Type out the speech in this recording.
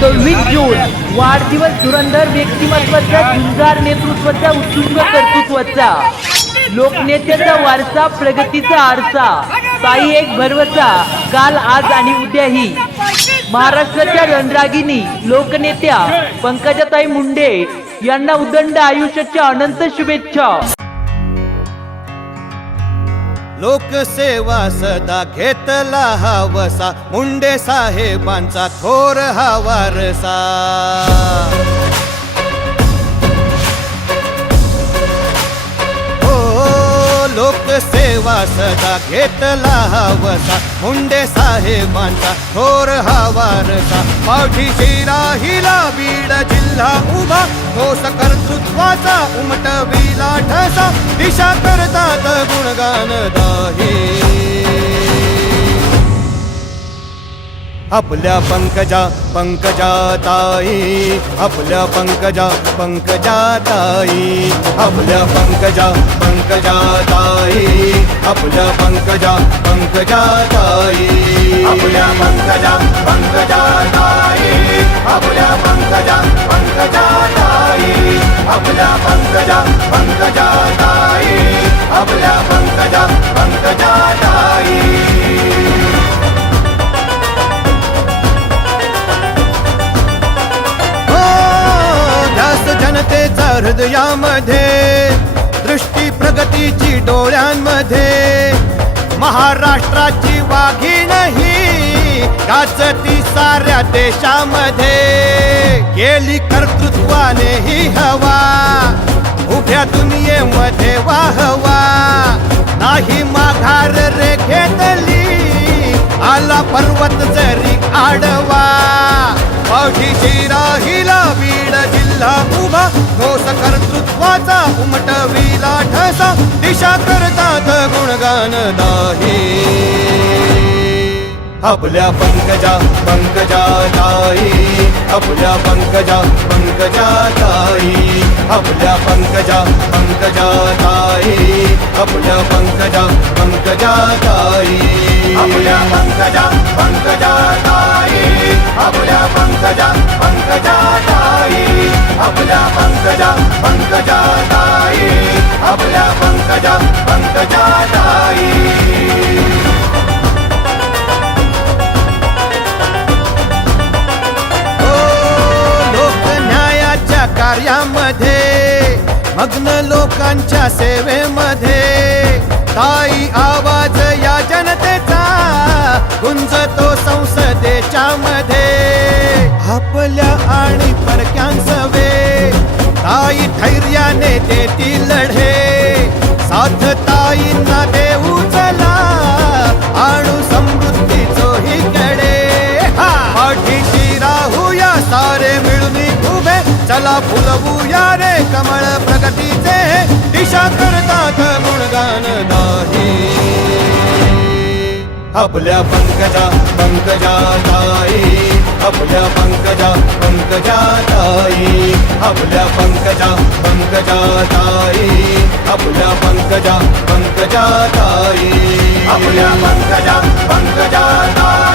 26 जून वाढदिवस धुरंधर व्यक्तिमत्वाचा, झुंजार नेतृत्वाचा, उत्तुंग कर्तृत्वाचा, लोकनेत्याचा वारसा, प्रगतीचा आरसा, ताई एक भरवसा, काल आज आणि उद्याही. महाराष्ट्राच्या रणरागिणी लोकनेत्या पंकजाताई मुंडे यांना उदंड आयुष्याच्या अनंत शुभेच्छा. लोकसेवा सदा घेतला हावसा, मुंडे साहेबांचा थोर हा वारसा. लोकसेवा सदा घेतला हावसा, मुंडे साहेबांचा थोर हा वारसा. पाठीशी राहिला बीड जिल्हा उभा, ठोस कर्तृत्वाचा उमटविला ठसा. दिशा करतात गुणगान दाही आपल्या पंकजा पंकजाताई, आपल्या पंकजा पंकजाताई, आपल्या पंकजा पंकजाताई, आपल्या पंकजा पंकजाताई, आपल्या पंकजा पंकजाताई, आपल्या पंकजा पंकजाताई, आपल्या पंकजा पंकजाताई, आपल्या पंकजा पंकजाताई. जनतेचा हृदयामध्ये, दृष्टी प्रगतीची डोळ्यांमध्ये, महाराष्ट्राची वाघीण ही गाजती साऱ्या देशामध्ये. गेली कर्तृत्वाने ही हवा, उभ्या दुनियेमध्ये वाहवा. नाही माघार रे घेतली, आला पर्वत जरी आडवा. पाठीशी राहिला बीड जिल्हा उभा, ठोस कर्तृत्वाचा उमटविला ठसा. दिशा करतात गुणगान दाही आपल्या पंकजा पंकजाताई, आपल्या पंकजा पंकजाताई, आपल्या पंकजा पंकजाताई, आपल्या पंकजा पंकजाताई, आपल्या पंकजा पंकजाताई, आपल्या पंकजा पंकजाताई, आपल्या पंकजा पंकजाताई, आपल्या पंकजा पंकजाताई. कार्यामध्ये मग्न लोकांच्या सेवेमध्ये, ताई आवाज या जनतेचा गुंजतो संसदेच्या मध्ये. आपल्या आणि परक्यांसवे ताई धैर्याने देती लढे. साथ ताईंना देऊ चला, आणू समृद्धी चोही कडे. पाठीशी राहूया सारे मिळून उभे, चला फुलवूया रे कमळ प्रगतीचे. दिशा करतात गुणगान दाही आपल्या पंकजा पंकजाताई, आपल्या पंकजा पंकजाताई, आपल्या पंकजा पंकजाताई, आपल्या पंकजा पंकजाताई, आपल्या पंकजा पंकजाताई.